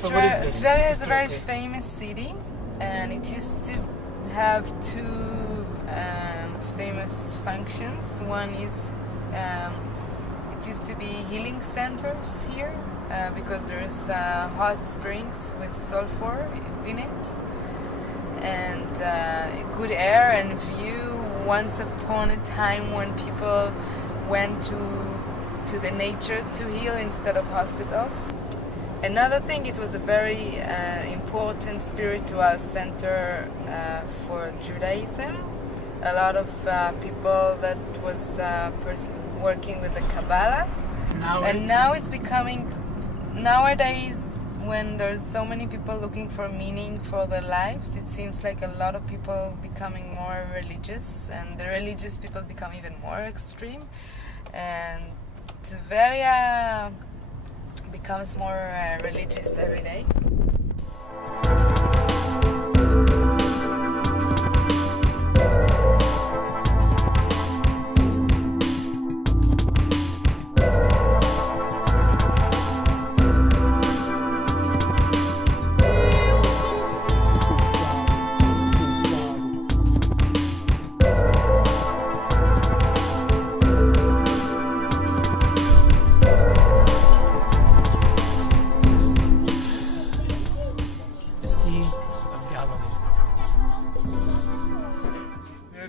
So what is this? Tiberias is a very famous city, and it used to have two famous functions. One is it used to be healing centers here because there's hot springs with sulfur in it, and good air and view. Once upon a time when people went to the nature to heal instead of hospitals. Another thing, it was a very important spiritual center for Judaism. A lot of people that was working with the Kabbalah. Now it's becoming, nowadays when there's so many people looking for meaning for their lives, it seems like a lot of people becoming more religious, and the religious people become even more extreme, and Tiberias becomes more religious every day.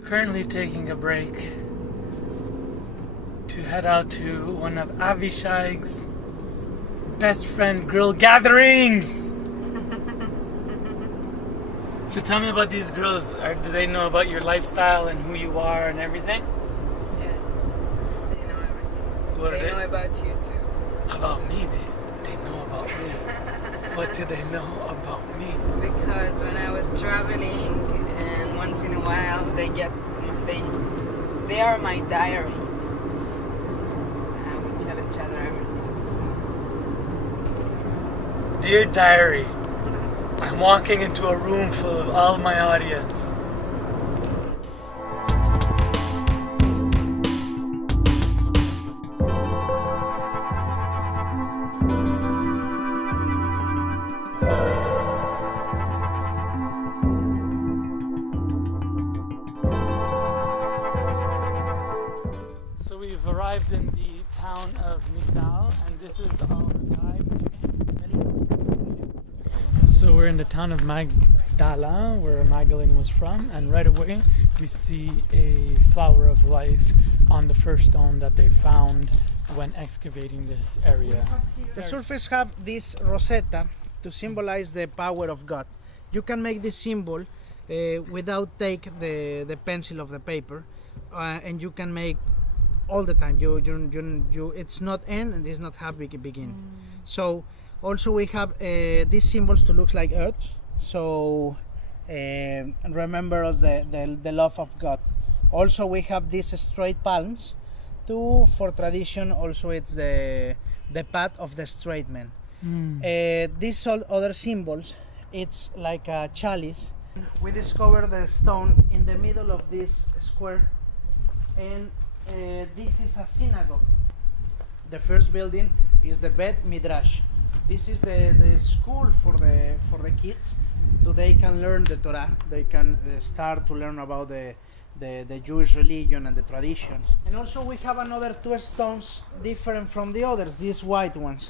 Currently taking a break to head out to one of Avishag's best friend grill gatherings. So tell me about these grills. Do they know about your lifestyle and who you are and everything? Yeah, they know everything. They know about you too. About me? They know about me. What do they know about me? Because when I was traveling, and once in a while they are my diary. We tell each other everything. So. Dear diary, I'm walking into a room full of all my audience. So we've arrived in the town of Migdal, and this is our guide. So we're in the town of Migdal, where Magdalene was from, and right away we see a flower of life on the first stone that they found when excavating this area. The surface have this rosetta to symbolize the power of God. You can make this symbol without take the pencil of the paper, and you can make all the time. It's not end and it's not have begin. So also we have these symbols to look like earth. So remember us the love of God. Also we have these straight palms. For tradition, also it's the path of the straight man. These other symbols, it's like a chalice. We discovered the stone in the middle of this square, and this is a synagogue. The first building is the Bet Midrash. This is the school for the kids, so they can learn the Torah. They can start to learn about the Jewish religion and the traditions. And also we have another two stones different from the others, these white ones.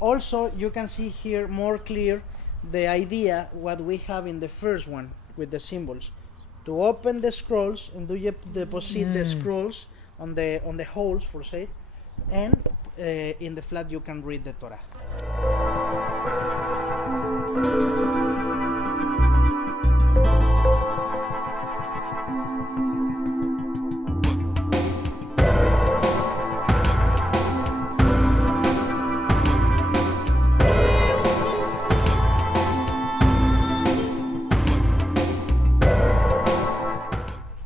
Also you can see here more clear the idea what we have in the first one with the symbols. To open the scrolls and deposit the scrolls on the holes for say, and in the flat you can read the Torah.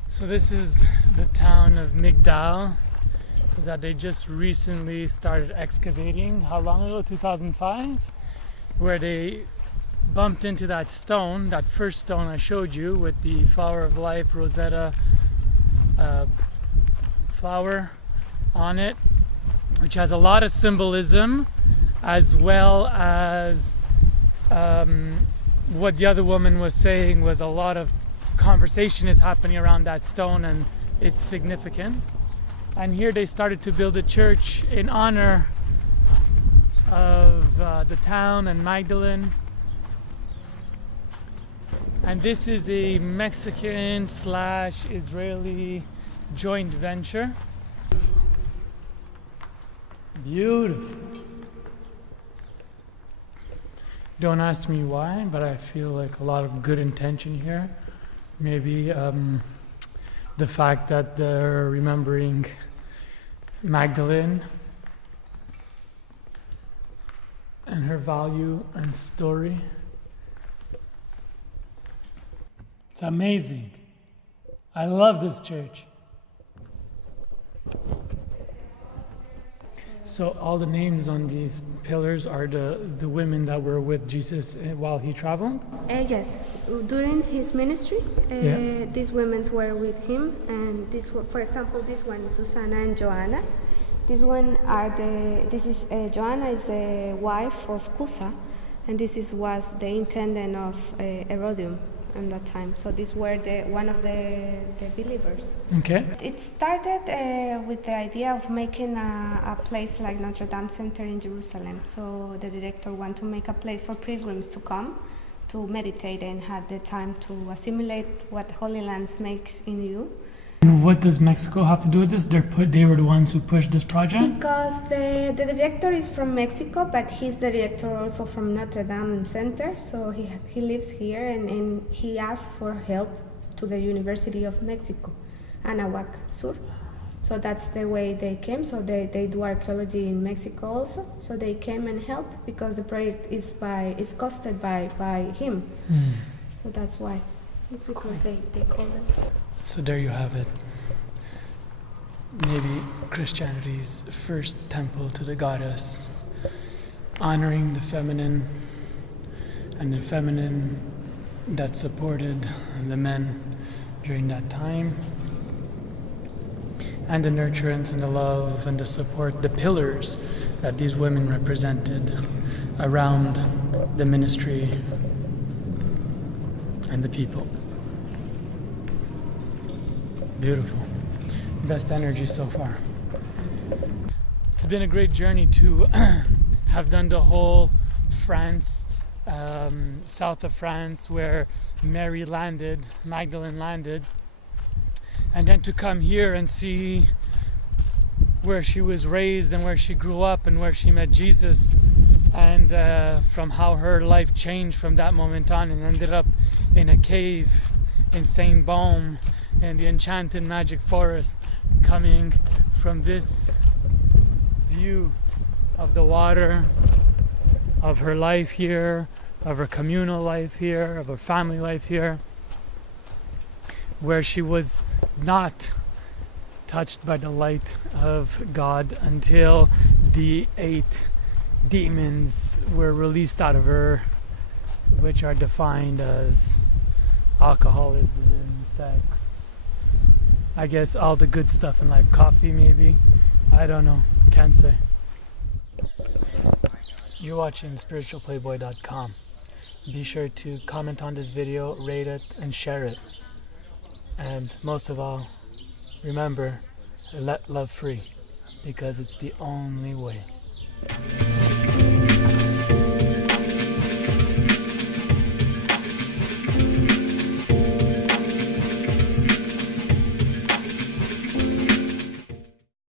So this is the town of Migdal that they just recently started excavating. How long ago? 2005? Where they bumped into that stone, that first stone I showed you with the flower of life Rosetta flower on it, which has a lot of symbolism, as well as what the other woman was saying was a lot of conversation is happening around that stone and its significance. And here they started to build a church in honor of the town and Magdalene. And this is a Mexican/Israeli joint venture. Beautiful. Don't ask me why, but I feel like a lot of good intention here. Maybe the fact that they're remembering Magdalene and her value and story. It's amazing. I love this church. So all the names on these pillars are the women that were with Jesus while he traveled? Yes, during his ministry, Yeah. these women were with him, and for example, this one, Susanna and Joanna. This is Joanna is the wife of Cusa, and was the intendant of Herodium at that time. So these were one of the believers. Okay. It started with the idea of making a place like Notre Dame Center in Jerusalem. So the director wanted to make a place for pilgrims to come to meditate and have the time to assimilate what Holy Lands makes in you. And what does Mexico have to do with this? They were the ones who pushed this project? Because the director is from Mexico, but he's the director also from Notre Dame Center. So he lives here, and he asked for help to the University of Mexico, Anahuac Sur. So that's the way they came. So they do archaeology in Mexico also. So they came and helped because the project is costed by him. So that's why. It's because they call them. So there you have it. Maybe Christianity's first temple to the goddess, honoring the feminine, and the feminine that supported the men during that time, and the nurturance and the love and the support, the pillars that these women represented around the ministry and the people. Beautiful. Best energy so far. It's been a great journey to have done the whole France, south of France, where Mary landed, Magdalene landed, and then to come here and see where she was raised and where she grew up and where she met Jesus, and from how her life changed from that moment on and ended up in a cave in Saint Baume in the enchanted magic forest, coming from this view of the water, of her life here, of her communal life here, of her family life here, where she was not touched by the light of God until the 8 demons were released out of her, which are defined as alcoholism, sex, I guess all the good stuff in life, coffee maybe, I don't know, can't say. You're watching spiritualplayboy.com. Be sure to comment on this video, rate it, and share it. And most of all, remember, let love free, because it's the only way.